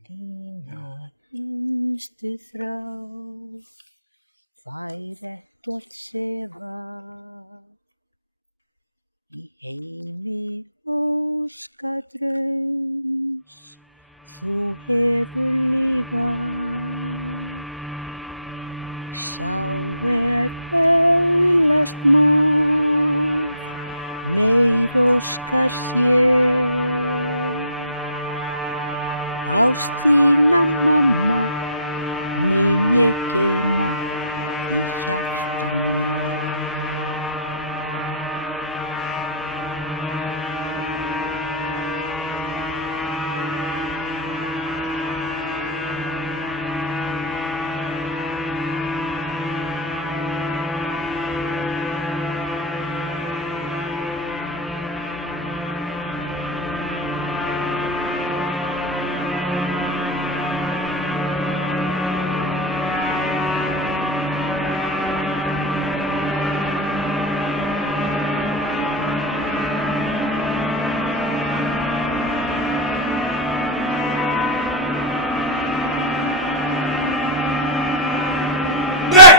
Þína innstu þrá fær ekkert sefað í heimi óskadraums þú hefur lifað. Sá öðlast margt meir óskar sér. Ást þína mamma mun ég geyma í hjarta mér.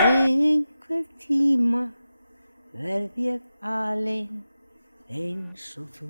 Einhvern tíma verð ég alein eins og þú.